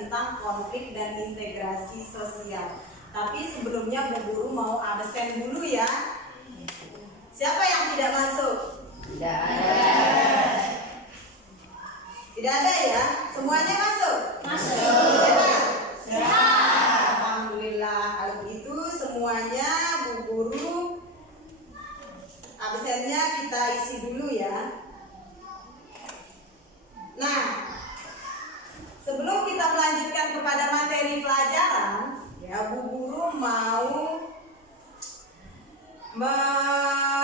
tentang konflik dan integrasi sosial. Tapi sebelumnya Bu Guru mau absen dulu ya. Siapa yang tidak masuk? Tidak ada. Tidak ada ya? Semuanya masuk? Masuk. Sehat? Sehat. Alhamdulillah. Kalau begitu semuanya Bu Guru absennya kita isi dulu ya. Nah, sebelum kita melanjutkan kepada materi pelajaran, ya Bu Guru mau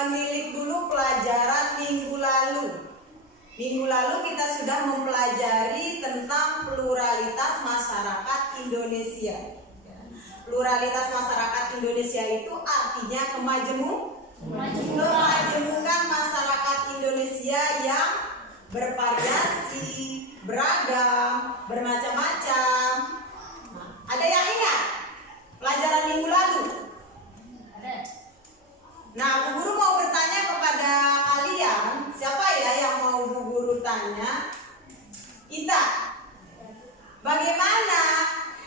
menilik dulu pelajaran minggu lalu. Minggu lalu kita sudah mempelajari tentang pluralitas masyarakat Indonesia. Pluralitas masyarakat Indonesia itu artinya kemajemukan masyarakat Indonesia yang bervariasi, beragam, bermacam-macam. Nah, ada yang ingat pelajaran minggu lalu? Nah, Bu Guru mau bertanya kepada kalian, siapa ya yang mau Bu Guru tanya? Ita, bagaimana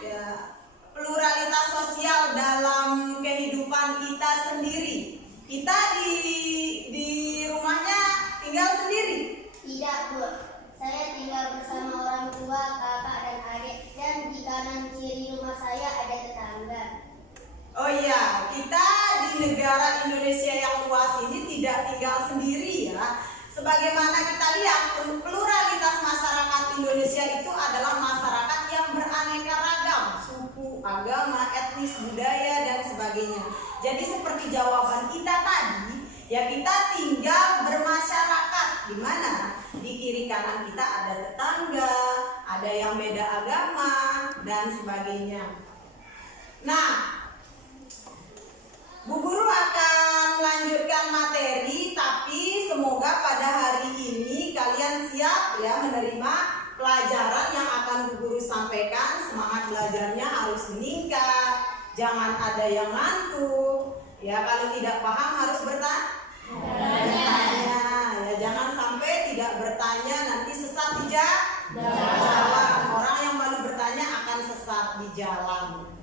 ya, pluralitas sosial dalam kehidupan Ita sendiri? Ita di rumahnya tinggal sendiri? Tidak, Bu. Saya tinggal bersama orang tua, kakak, dan adik. Dan di kanan kiri rumah saya ada tetangga. Oh iya, kita di negara Indonesia yang luas ini tidak tinggal sendiri ya. Sebagaimana kita lihat, pluralitas masyarakat Indonesia itu adalah masyarakat yang beraneka ragam, suku, agama, etnis, budaya, dan sebagainya. Jadi seperti jawaban kita tadi, ya kita tinggal bermasyarakat, di mana di kiri kanan kita ada tetangga, ada yang beda agama, dan sebagainya. Nah, Bu Guru akan melanjutkan materi, tapi semoga pada hari ini kalian siap ya menerima pelajaran yang akan Bu Guru sampaikan. Semangat belajarnya harus meningkat, jangan ada yang ngantuk. Ya, kalau tidak paham harus bertanya. Ya, jangan sampai tidak bertanya nanti sesat di jalan. Orang yang baru bertanya akan sesat di jalan.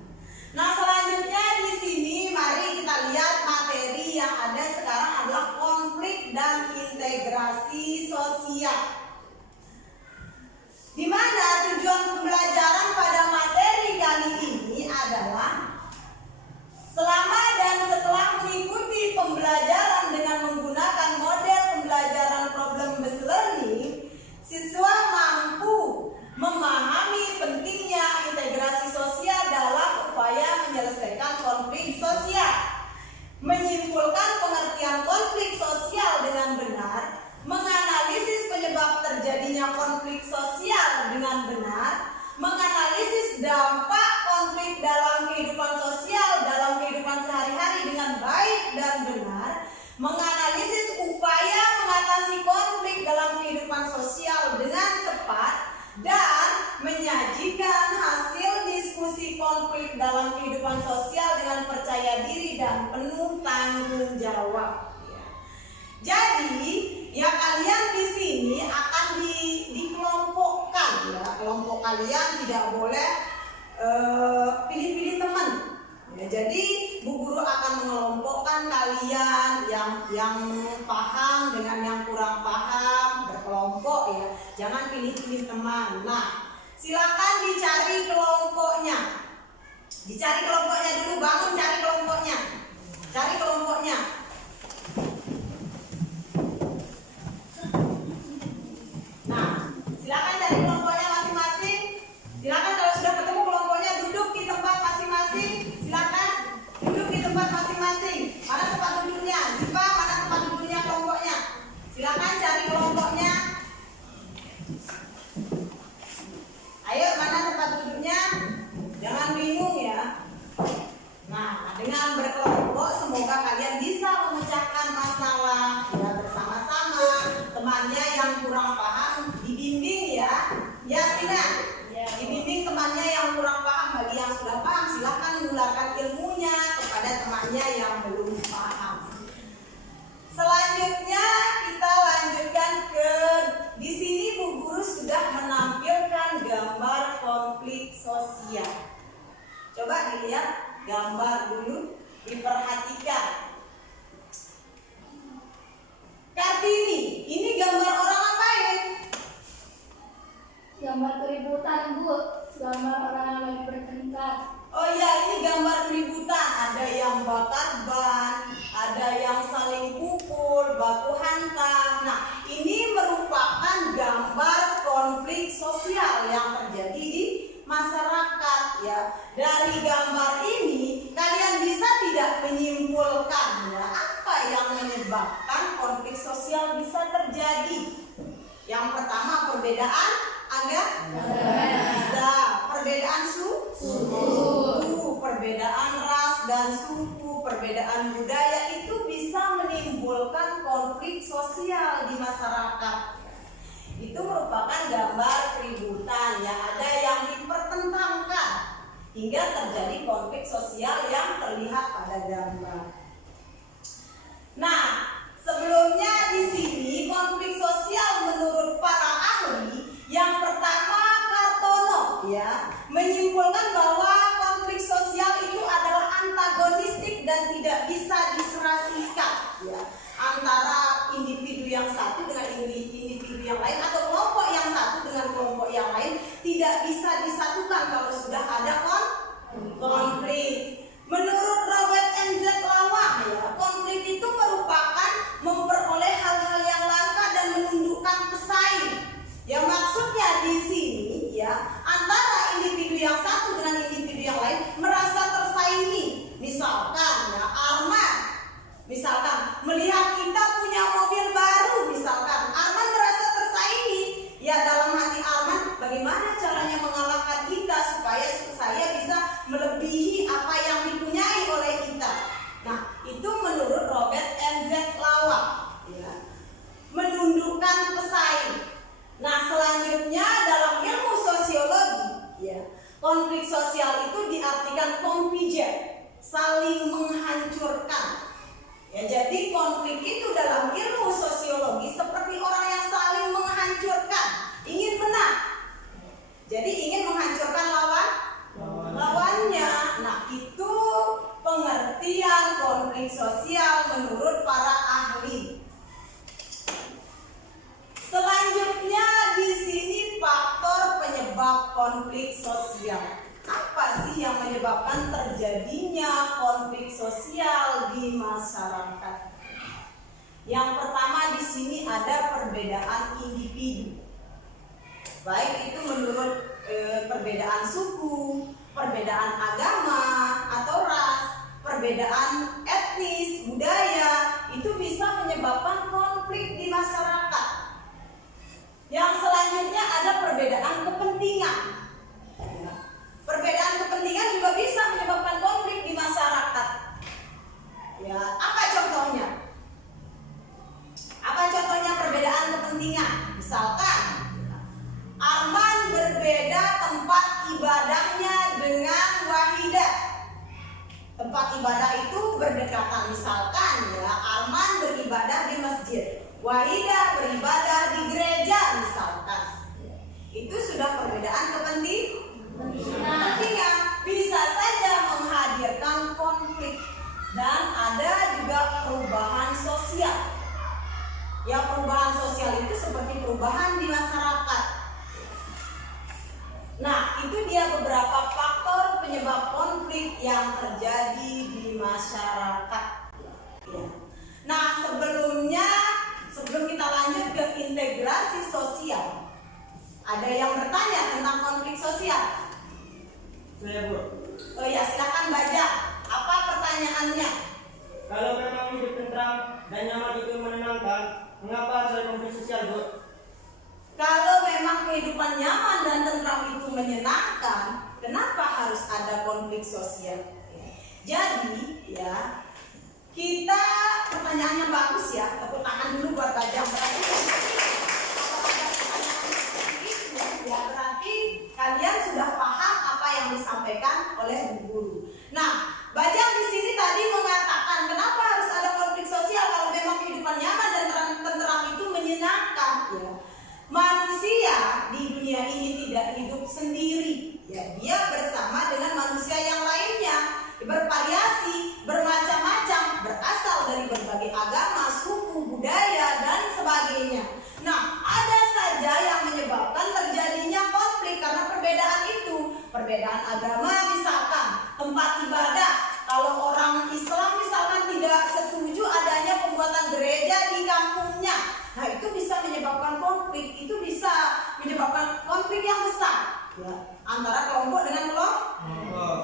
Nah, selanjutnya di sini mari kita lihat materi yang ada sekarang adalah konflik dan integrasi sosial. Di mana tujuan pembelajaran pada materi kali ini adalah selama dan setelah mengikuti pembelajaran dengan menggunakan model pembelajaran problem-based learning, siswa mampu memahami pentingnya integrasi sosial dalam upaya menyelesaikan konflik sosial, menyimpulkan pengertian konflik sosial dengan benar, menganalisis penyebab terjadinya konflik sosial dengan benar, menganalisis dampak konflik dalam kehidupan sosial, dalam kehidupan sehari-hari dengan baik dan benar, menganalisis upaya mengatasi konflik dalam kehidupan sosial dengan tepat, dan menyajikan hasil diskusi konflik dalam kehidupan sosial dengan percaya diri dan penuh tanggung jawab. Jadi, ya kalian di sini akan dikelompokkan ya. Kelompok kalian tidak boleh pilih-pilih teman. Ya, jadi Bu Guru akan mengelompokkan kalian yang paham dengan yang kurang paham, berkelompok ya. Jangan pilih-pilih teman. Nah, silakan dicari kelompoknya. Dicari kelompoknya dulu, bangun cari kelompoknya. Cari kelompoknya. Nah, silakan cari kelompoknya masing-masing. Silakan kalau sudah ketemu kelompoknya duduk di tempat masing-masing. Silakan duduk di tempat masing-masing. Mana tempat duduknya? Ziva, mana tempat duduknya kelompoknya? Silakan cari kelompoknya. Ayo, mana tempat duduknya? Jangan bingung ya. Nah, dengan berkelompok semoga kalian Coba dilihat gambar dulu, diperhatikan. Kartini, ini gambar orang ngapain? Gambar keributan, Bu. Gambar orang yang lagi bertengkar. Oh iya, ini gambar keributan. Ada yang bakar ban, ada yang saling pukul, baku hantam. Nah, ini merupakan gambar konflik sosial yang terjadi di masyarakat ya. Dari gambar ini kalian bisa tidak menyimpulkan ya apa yang menyebabkan konflik sosial bisa terjadi? Yang pertama perbedaan agama, bisa perbedaan suku, perbedaan ras dan suku, perbedaan budaya itu bisa menimbulkan konflik sosial di masyarakat. Itu merupakan gambar keributan ya, ada yang dipertentangkan hingga terjadi konflik sosial yang terlihat pada gambar. Nah, sebelumnya di sini konflik sosial menurut para ahli yang pertama Kartono ya menyimpulkan bahwa konflik sosial itu adalah antagonistik dan tidak bisa diserasikan ya antara individu yang satu dengan individu yang lain atau kelompok yang satu dengan kelompok yang lain, tidak bisa disatukan kalau sudah ada konflik. Menurut Robert N. Z. Lawang ya, konflik itu merupakan memperoleh hal-hal yang langka dan menundukkan pesaing. Ya maksudnya di sini ya antara individu yang satu dengan individu yang lain merasa tersaingi. Misalkan ya Arman, misalkan melihat kita punya mobil baru, misalkan Arman merasa tersaingi. Ya dalam hati Arman, bagaimana caranya mengalahkan kita supaya saya bisa melebihi apa yang dipunyai oleh kita. Nah itu menurut Robert N. Z. Lawang ya. Menundukkan pesaing. Nah selanjutnya dalam ilmu sosiologi ya, konflik sosial itu diartikan contingent, saling menghancurkan. Ya, jadi konflik itu dalam ilmu sosiologi seperti orang yang saling menghancurkan, ingin menang. Jadi ingin menghancurkan lawannya. Nah, itu pengertian konflik sosial menurut para ahli. Selanjutnya di sini faktor penyebab konflik sosial. Apa sih yang menyebabkan terjadinya konflik sosial di masyarakat? Yang pertama di sini ada perbedaan individu. Baik itu menurut perbedaan suku, perbedaan agama atau ras, perbedaan etnis, budaya, itu bisa menyebabkan konflik di masyarakat. Yang selanjutnya ada perbedaan kepentingan. Perbedaan kepentingan juga bisa menyebabkan konflik di masyarakat. Ya, apa contohnya? Apa contohnya perbedaan kepentingan? Misalkan Arman berbeda tempat ibadahnya dengan Wahidah. Tempat ibadah itu berdekatan. Misalkan ya, Arman beribadah di masjid, Wahidah beribadah di gereja misalkan. Itu sudah perbedaan kepentingan. Bisa saja menghadirkan konflik dan ada juga perubahan sosial. Ya perubahan sosial itu seperti perubahan di masyarakat. Nah itu dia beberapa faktor penyebab konflik yang terjadi di masyarakat. Ya. Nah sebelum kita lanjut ke integrasi sosial, ada yang bertanya tentang konflik sosial. Saya Bu. Oh ya silakan baca. Apa pertanyaannya? Kalau memang hidup tentram dan nyaman itu menenangkan, mengapa ada konflik sosial Bu? Kalau memang kehidupan nyaman dan tentram itu menyenangkan, kenapa harus ada konflik sosial? Jadi ya kita pertanyaannya bagus ya. Tepuk tangan dulu buat Bajang. Berarti kalian sudah paham apa yang disampaikan oleh Bu Guru. Nah, Bajang di sini tadi mengatakan kenapa harus ada konflik sosial kalau memang kehidupan nyaman dan tentram itu menyenangkan. Ya. Manusia di dunia ini tidak hidup sendiri. Ya, dia bersama dengan manusia yang lain. perbedaan agama, misalkan tempat ibadah. Kalau orang Islam misalkan tidak setuju adanya pembuatan gereja di kampungnya, nah itu bisa menyebabkan konflik, itu bisa menyebabkan konflik yang besar ya, antara kelompok dengan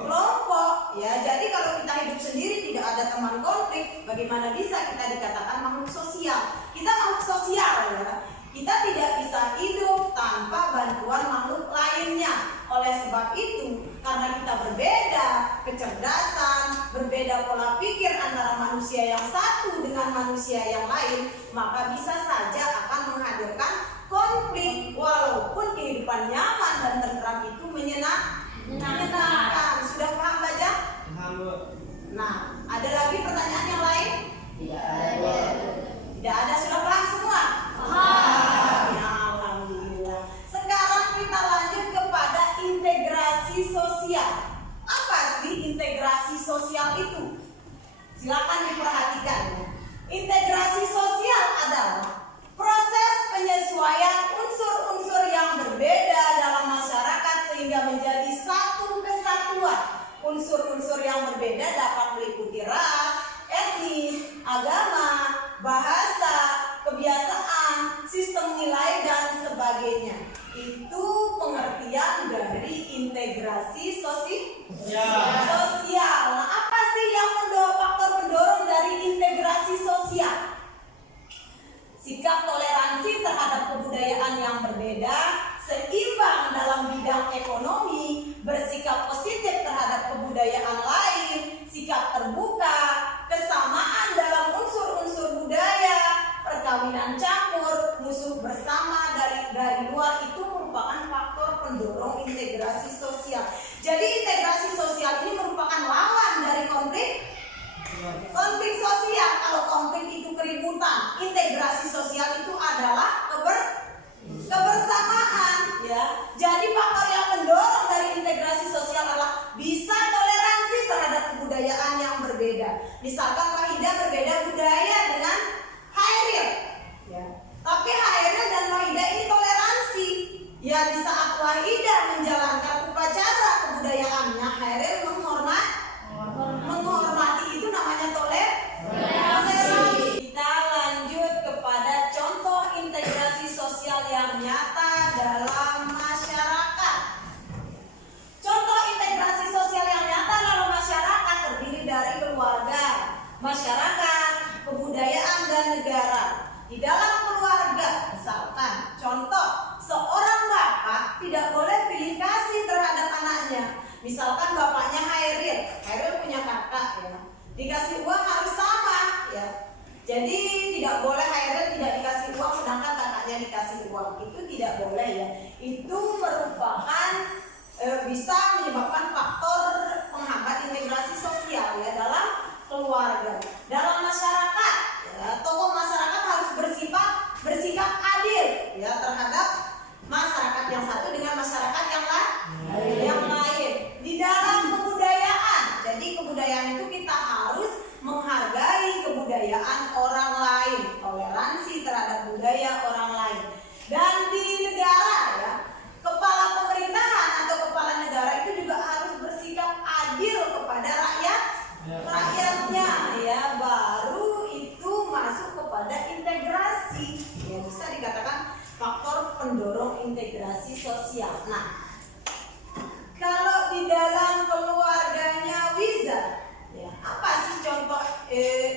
kelompok ya. Jadi kalau kita hidup sendiri tidak ada teman konflik, bagaimana bisa kita dikatakan makhluk sosial? Kita makhluk sosial ya. Kita tidak bisa hidup tanpa bantuan makhluk lainnya. Oleh sebab itu, karena kita berbeda kecerdasan, berbeda pola pikir antara manusia yang satu dengan manusia yang lain, maka bisa saja akan menghadirkan konflik. Walaupun kehidupan nyaman dan tentram itu menyenangkan. Sudah paham saja? Nah, ada lagi pertanyaan yang lain? Tidak ada. Tidak ada, sudah paham semua? Ya, alhamdulillah. Sekarang kita lanjut kepada integrasi sosial. Apa sih integrasi sosial itu? Silakan diperhatikan ya. Integrasi sosial adalah proses penyesuaian unsur-unsur yang berbeda dalam masyarakat sehingga menjadi satu kesatuan. Unsur-unsur yang berbeda dapat meliputi ras, etnis, agama, bahasa, kebiasaan, sistem nilai, dan sebagainya. Itu pengertian dari integrasi sosial. Nah, apa sih yang faktor pendorong dari integrasi sosial? Sikap toleransi terhadap kebudayaan yang berbeda, seimbang dalam bidang ekonomi, bersikap positif terhadap kebudayaan lain, sikap terbuka, kesamaan dalam unsur-unsur budaya, perkawinan campur, musuh bersama dari luar, itu merupakan faktor pendorong integrasi sosial. Jadi integrasi sosial ini merupakan lawan dari konflik sosial. Kalau konflik itu keributan, integrasi sosial itu adalah kebersamaan ya. Jadi faktor yang mendorong dari integrasi sosial adalah bisa toleransi terhadap kebudayaan yang berbeda. Misalkan Wahida berbeda budaya dengan Hairil ya. Tapi Hairil dan Wahida ini toleransi. Ya, di saat Wahida menjalankan upacara kebudayaannya, Hairil menghormati, itu namanya toleransi. Kita lanjut kepada contoh integrasi sosial yang nyata dalam masyarakat. Contoh integrasi sosial yang nyata dalam masyarakat terdiri dari keluarga, masyarakat, kebudayaan, dan negara. Di dalam keluarga, misalkan contoh, seorang bapak tidak boleh pilih kasih terhadap anaknya. Misalkan bapaknya Hairil punya kakak ya, dikasih uang harus sama ya. Jadi tidak boleh Hairil tidak dikasih uang sedangkan kakaknya dikasih uang, itu tidak boleh ya. Itu merupakan bisa menyebabkan faktor penghambat integrasi sosial ya dalam keluarga. Dalam masyarakat ya, tokoh masyarakat harus bersikap adil ya terhadap masyarakat yang satu dengan masyarakat yang lain. Di dalam kebudayaan, jadi kebudayaan itu kita harus menghargai kebudayaan orang lain, toleransi terhadap budaya orang lain. Dan di negara ya, kepala pemerintahan atau kepala negara itu juga harus bersikap adil kepada rakyatnya ya, baru itu masuk kepada integrasi ya, bisa dikatakan faktor pendorong integrasi sosial. Nah, kalau di dalam keluarganya Wiza, ya, apa sih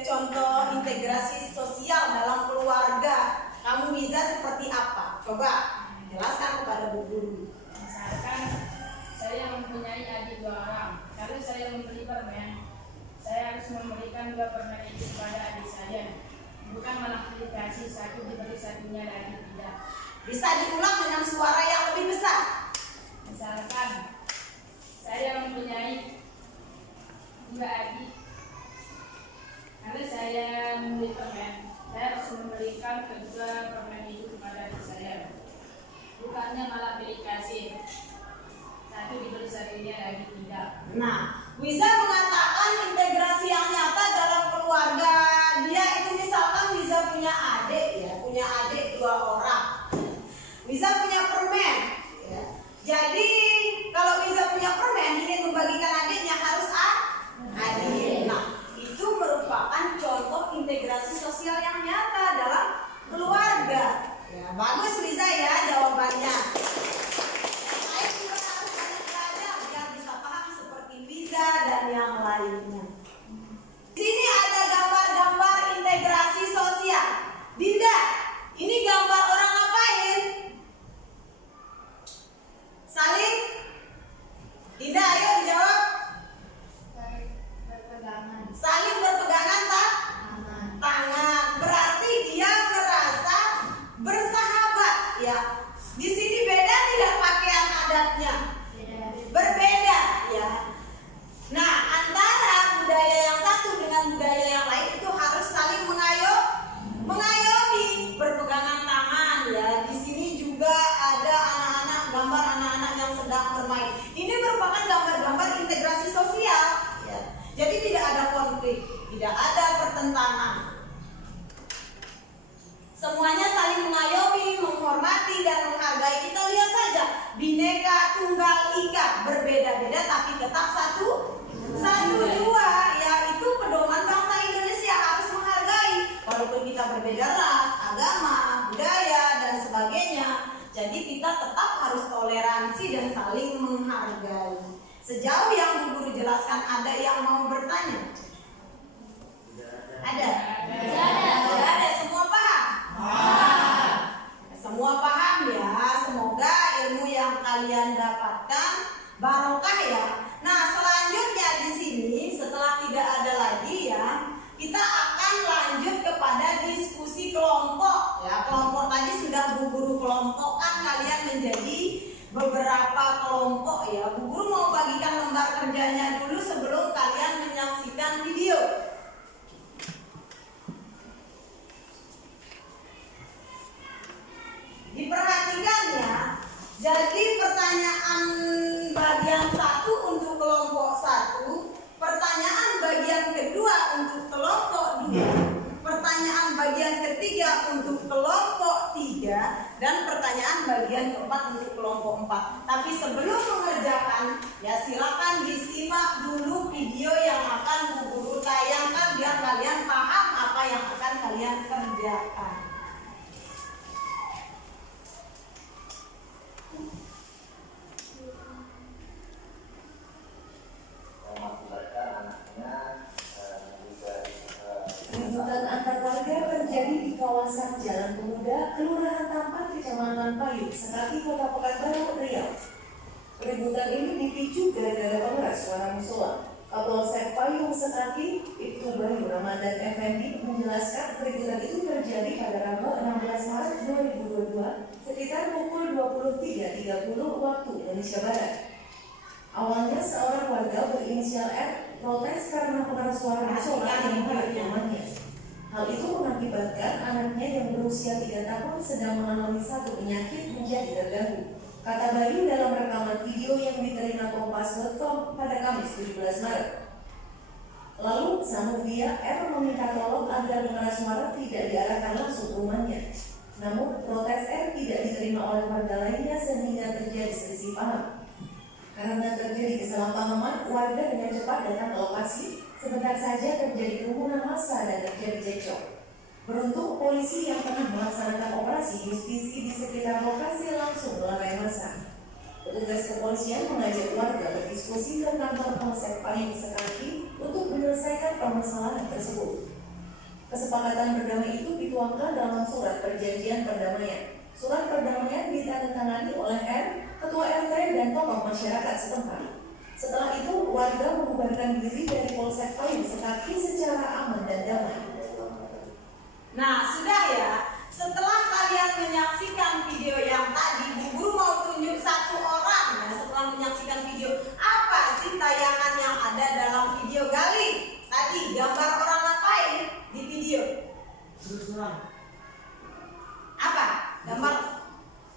contoh integrasi sosial dalam keluarga? Kamu Wiza seperti apa? Coba jelaskan kepada Bu Guru. Misalkan saya mempunyai adik 2 orang. Kalau saya membeli permen, saya harus memberikan 2 permen itu kepada adik saya. Bukan malah dikasih satu diberi satunya lagi, tidak. Bisa diulang dengan suara yang lebih besar. Misalkan saya mempunyai 2 adik. Kalau saya membeli permen, saya harus memberikan kedua permen itu kepada adik saya. Bukannya malah pilih kasih satu diberi satunya lagi, tidak. Nah, Wiza mengatakan integrasi yang nyata dalam keluarga dia itu, misalkan Wiza punya adik ya, punya adik 2 orang. Wiza punya permen ya. Jadi kalau Wiza punya permen, dan yang lainnya. Di sini ada gambar-gambar integrasi sosial. Dinda, ini gambar orang ngapain? Saling? Dinda, ayo dijawab. Berpegangan. Saling berpegangan tak? Aman. Tangan. Berarti dia merasa bersahabat ya. Di sini beda tidak pakaian adatnya? Berbeda ya. Nah, antara budaya yang satu dengan budaya yang lain itu harus saling mengayomi, berpegangan tangan ya. Di sini juga ada anak-anak, gambar anak-anak yang sedang bermain. Ini merupakan gambar-gambar integrasi sosial ya. Jadi tidak ada konflik, tidak ada pertentangan. Semuanya saling mengayomi, menghormati dan menghargai. Kita lihat saja, Bhinneka Tunggal Ika, berbeda-beda tapi tetap satu jua ya. Itu pedoman bangsa Indonesia, harus menghargai walaupun kita berbeda ras, agama, budaya dan sebagainya. Jadi kita tetap harus toleransi dan saling menghargai. Sejauh yang Bu Guru jelaskan, ada yang mau bertanya? Ada? Tidak ada. Semua paham? Semua paham ya. Semoga ilmu yang kalian dapatkan barokah ya. Nah, selanjutnya di sini setelah tidak ada lagi ya, kita akan lanjut kepada diskusi kelompok ya. Kelompok tadi sudah Bu Guru kelompokkan kalian menjadi beberapa kelompok ya. Bu Guru mau bagikan lembar kerjanya dulu sebelum kalian menyaksikan video. Diperhatikan ya. Jadi pertanyaan bagian 1 untuk kelompok 1, pertanyaan bagian kedua untuk kelompok 2, pertanyaan bagian ketiga untuk kelompok 3, dan pertanyaan bagian keempat untuk kelompok 4. Tapi sebelum mengerjakan ya, silakan disimak dulu video yang akan Bu Guru tayangkan biar kalian paham apa yang akan kalian kerjakan. Keributan antar warga terjadi di kawasan Jalan Pemuda, Kelurahan Tampan, Kecamatan Payu, Sekaki, Kota Pekanbaru, Riau. Keributan ini dipicu gara-gara pengeras suara musola. Kapolsek Payung Sekaki, Ibtu Bayu Ramadan Effendi menjelaskan keributan itu terjadi pada Rabu 16 Maret 2022 sekitar pukul 23.30 waktu Indonesia Barat. Awalnya seorang warga berinisial R protes karena pengeras suara musola yang ada di rumahnya. Hal itu mengakibatkan anaknya yang berusia 3 tahun sedang mengalami satu penyakit menjadi terganggu. Kata Bayu dalam rekaman video yang diterima Kompas.com pada Kamis 17 Maret. Lalu Sanuvia R meminta tolong agar pengeras suara tidak diarahkan langsung ke rumahnya. Namun protes R tidak diterima oleh warga lainnya sehingga terjadi selisih paham. Karena terjadi kesalahpahaman, warga dengan cepat datang ke lokasi. Sebentar saja terjadi kerumunan massa dan terjadi cekcok. Beruntung polisi yang tengah melaksanakan operasi justisi di sekitar lokasi langsung melerai massa. Petugas kepolisian mengajak warga berdiskusi ke kantor Polsek Payung Sekaki untuk menyelesaikan permasalahan tersebut. Kesepakatan berdamai itu dituangkan dalam surat perjanjian perdamaian. Surat perdamaian ditandatangani oleh R, Ketua RT dan tokoh masyarakat setempat. Setelah itu, warga membubarkan diri dari Polsek Payung Sekaki secara aman dan damai. Nah, sudah ya. Setelah kalian menyaksikan video yang tadi, Bu Guru mau tunjuk satu orang ya. Setelah menyaksikan video, apa sih tayangan yang ada dalam video Gali? Tadi gambar orang ngapain di video? Terus-terang. Apa? Gambar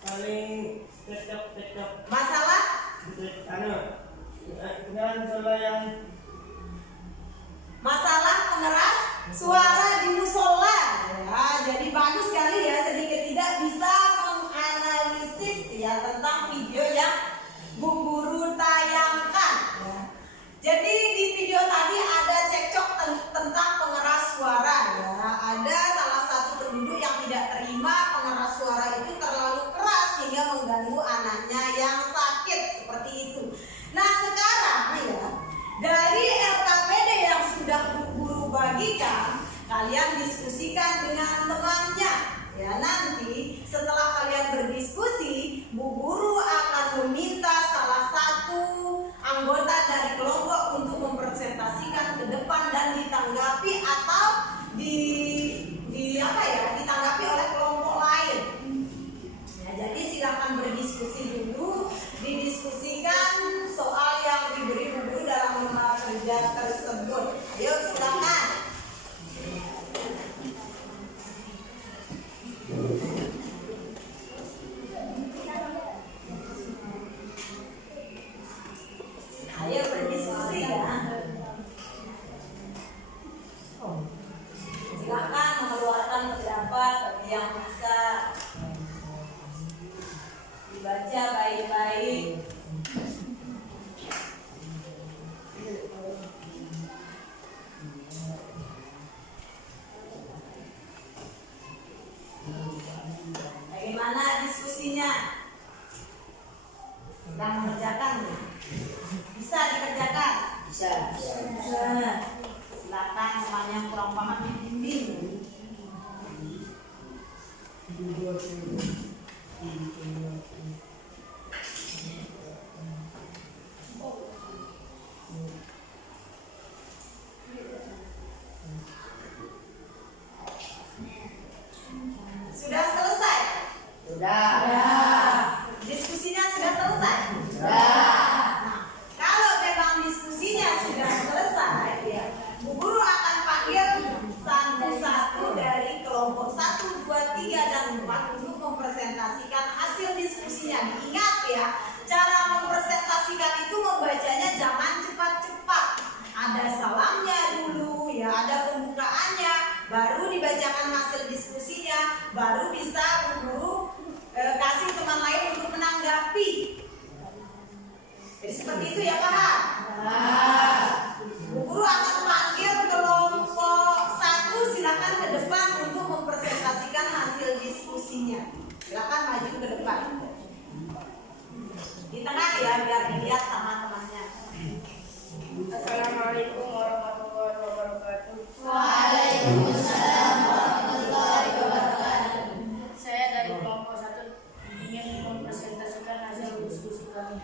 Saling cekcok. masalah? Dengan salah yang Masalah pengeras suara di musola ya. Jadi bagus sekali ya, sedikit tidak bisa menganalisis ya tentang video yang Bu Guru tayangkan ya. Jadi di video tadi ada cekcok tentang pengeras suara ya. Ada salah satu penduduk yang tidak terima pengeras suara itu terlalu keras sehingga mengganggu anaknya yang sakit seperti itu. Nah sekarang ya, dari Silakan teman yang kurang paham dibimbing. Sudah selesai? Diskusinya sudah selesai? Nah, kalau memang diskusinya sudah selesai, ya, Bu Guru akan panggil satu-satu dari kelompok 1, 2, 3, dan 4 untuk mempresentasikan hasil diskusinya. Diingat ya, cara mempresentasikan itu membacanya jangan cepat-cepat. Ada salamnya dulu, ya, ada pembukaannya, baru dibacakan hasil diskusinya, baru bisa Bu Guru kasih teman lain untuk menanggapi. Jadi seperti itu ya, paham? Bu Guru akan panggil kelompok 1, silakan ke depan untuk mempresentasikan hasil diskusinya. Silakan maju ke depan. Di tengah ya, biar dilihat sama temannya. Assalamualaikum warahmatullahi wabarakatuh. Waalaikumsalam warahmatullahi wabarakatuh. Saya dari kelompok 1 ingin mempresentasikan hasil diskusi kami.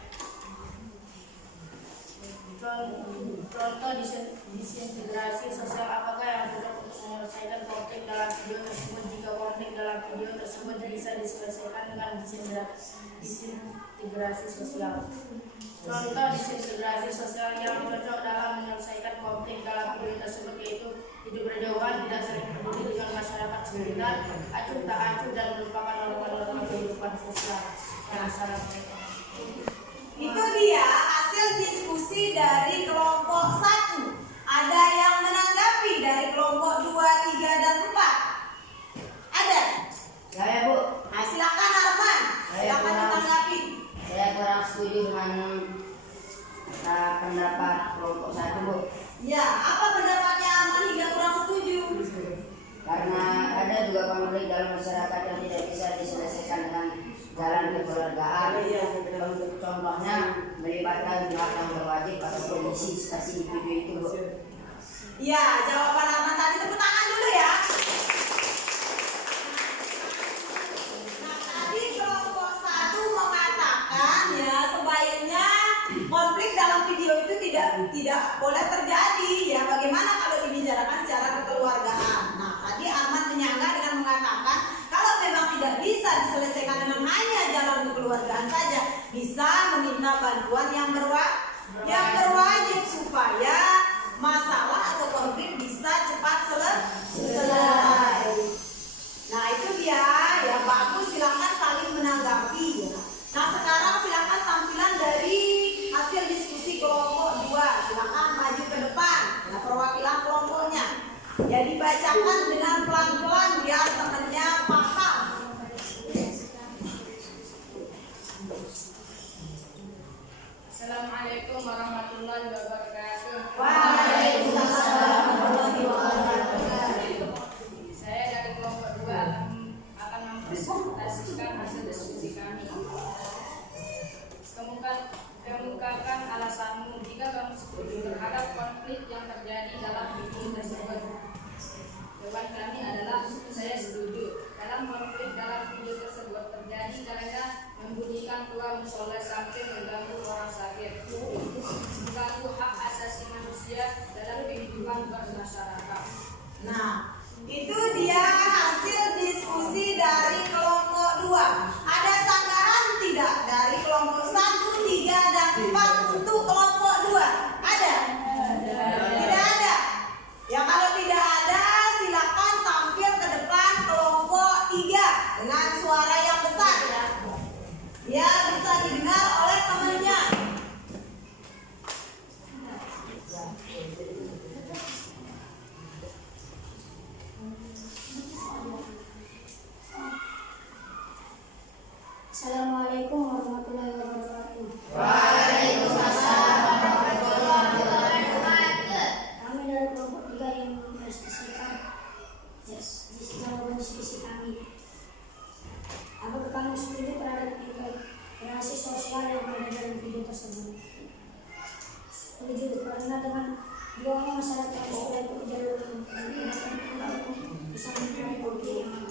Contoh disintegrasi sosial apakah yang cocok untuk menyelesaikan konflik dalam video tersebut jika konflik dalam video tersebut bisa diselesaikan dengan disintegrasi sosial. Contoh disintegrasi sosial yang cocok dalam menyelesaikan konflik dalam video tersebut yaitu hidup berjauhan, tidak saling peduli dengan masyarakat sekitar, acuh tak acuh, dan merupakan norma-norma kehidupan sosial. Assalamualaikum. Itu dia hasil diskusi dari kelompok 1. Ada yang menanggapi dari kelompok 2, 3, dan 4? Ada? Saya Bu, Nah, silakan Arman. Silakan ditanggapi. saya kurang setuju dengan pendapat kelompok 1 Bu, Ya, apa pendapatnya Arman hingga kurang setuju? karena ada juga konflik dalam masyarakat yang tidak bisa diselesaikan dengan jalan kekeluargaan. Contohnya melibatkan pihak yang berwajib atau kondisi stasi video itu Bu. Ya, jawaban Arman tadi, tepuk tangan dulu ya. Nah, tadi kelompok 1 mengatakan ya sebaiknya konflik dalam video itu tidak boleh terjadi. Ya, bagaimana kalau dibicarakan secara kekeluargaan? Nah, tadi Arman menyangga dengan mengatakan kalau memang tidak bisa diselesaikan dengan hanya jalan kekeluargaan saja, bisa meminta bantuan yang berwajib supaya masalah atau konflik bisa cepat selesai. Nah, itu dia ya, bagus, silakan saling menanggapi ya. Nah, sekarang silakan tampilan dari hasil diskusi kelompok 2. Silakan maju ke depan. Nah, perwakilan kelompoknya ya dibacakan dengan pelan-pelan biar temannya paham. Assalamualaikum warahmatullahi wabarakatuh. Waalaikumsalam warahmatullahi wabarakatuh. Saya dari kelompok 2 akan mempresentasikan hasil diskusi kami. Kemukakan alasanmu jika kamu setuju terhadap konflik yang terjadi dalam video tersebut. Jawaban kami adalah saya setuju. Dalam konflik dalam video tersebut terjadi karena membunyikan tua musola sampai mengganggu orang sakit, mengganggu hak asasi manusia dalam kehidupan bermasyarakat. Nah, itu dia hasil diskusi dari kelompok 2. Ada sanggahan tidak dari kelompok 1, 3, dan 4 untuk kelompok 2? Ada? Tidak ada? Ya, kalau tidak ada, silakan tampil ke depan kelompok 3 dengan suara yang besar ya. Ya, bisa didengar oleh temannya. Assalamualaikum warahmatullahi wabarakatuh. Waalaikumsalam warahmatullahi wabarakatuh. Kami dari kelompok 3 yang mempresentasikan jawaban diskusi kami. Apakah kamu setuju terhadap integrasi sosial yang ada dalam video tersebut? Setuju, karena dengan Doanya masyarakat yang sudah ikut jalur bisa mengikuti yang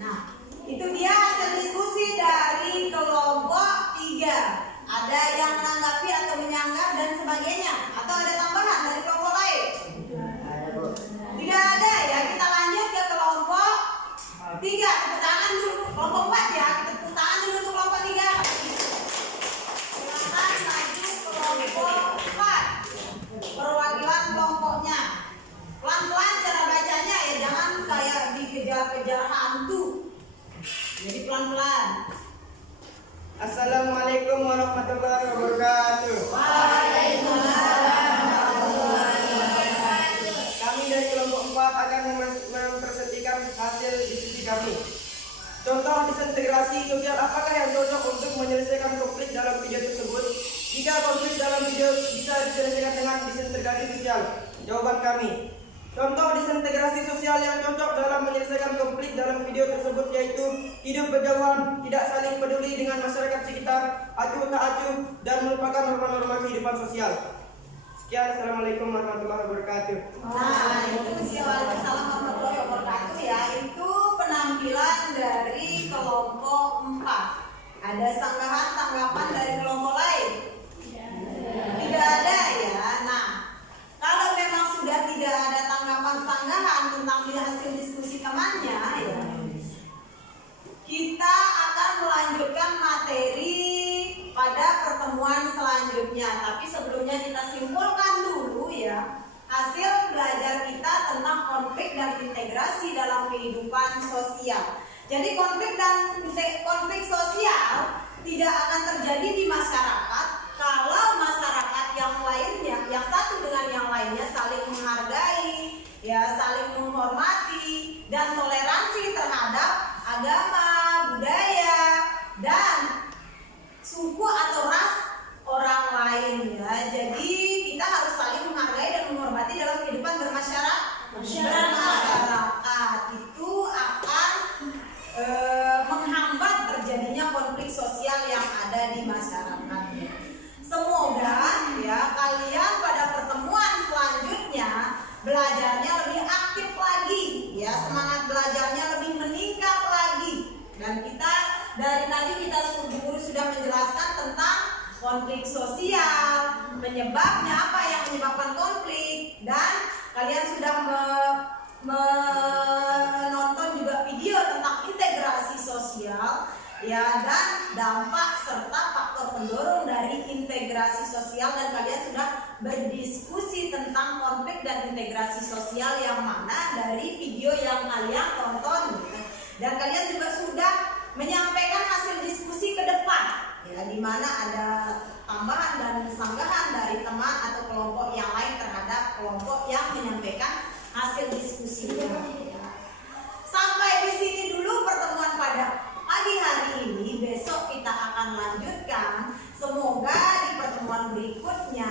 Nah, itu dia hasil diskusi dari kelompok 3. Ada yang menanggapi atau menyanggah dan sebagainya, atau ada tambahan dari kelompok lain? Ada, Bu. Tidak ada ya. Kita lanjut ke kelompok 3. Tepuk tangan dulu. Kelompok 4 ya. Kita tepuk tangan dulu untuk kelompok 3. Silakan maju kelompok 4. Perwakilan kelompoknya. Pelan-pelan cara bacanya ya, jangan kayak dikejar-kejar hantu. Jadi pelan-pelan. Assalamualaikum warahmatullahi wabarakatuh. Kami dari kelompok 4 akan mempresentasikan hasil diskusi kami. Contoh disintegrasi sosial apakah yang cocok untuk menyelesaikan konflik dalam video tersebut? Jika konflik dalam video bisa diselesaikan dengan disintegrasi sosial. Jawaban kami. Contoh disintegrasi sosial yang cocok dalam menyelesaikan konflik dalam video tersebut yaitu hidup berjauhan, tidak saling peduli dengan masyarakat sekitar, acuh tak acuh, dan melupakan norma-norma kehidupan sosial. Sekian, Assalamualaikum warahmatullahi wabarakatuh. Nah, itu Waalaikumsalam warahmatullahi wabarakatuh ya. Itu penampilan dari kelompok 4. Ada sanggahan tanggapan dari kelompok lain? Tidak ada ya. Nah, kalau memang sudah tidak ada tanggapan sanggahan tentang hasil diskusi temannya ya, kita akan melanjutkan materi pada pertemuan selanjutnya. Tapi sebelumnya kita simpulkan dulu ya hasil belajar kita tentang konflik dan integrasi dalam kehidupan sosial. Jadi konflik sosial tidak akan terjadi di masyarakat kalau masyarakat yang lainnya, yang satu dengan yang lainnya saling menghargai, ya saling menghormati dan toleransi terhadap agama, budaya, dan suku atau ras orang lain ya. Jadi kita harus saling menghargai dan menghormati dalam kehidupan bermasyarakat. Itu akan menghambat terjadinya konflik sosial yang ada di masyarakat. Semoga ya kalian pada pertemuan selanjutnya belajarnya lebih aktif lagi ya, semangat belajarnya lebih meningkat lagi. Dan kita dari tadi kita guru sudah menjelaskan tentang konflik sosial, penyebabnya apa yang menyebabkan konflik, dan kalian sudah menonton juga video tentang integrasi sosial ya, dan dampak serta faktor pendorong dari integrasi sosial, dan kalian sudah berdiskusi tentang konflik dan integrasi sosial yang mana dari video yang kalian tonton ya. Dan kalian juga sudah menyampaikan hasil diskusi ke depan ya, di mana ada tambahan dan sanggahan dari teman atau kelompok yang lain terhadap kelompok yang menyampaikan hasil diskusinya ya. Sampai di sini dulu pertemuan pada pagi hari ini. Besok kita akan lanjutkan. Semoga di pertemuan berikutnya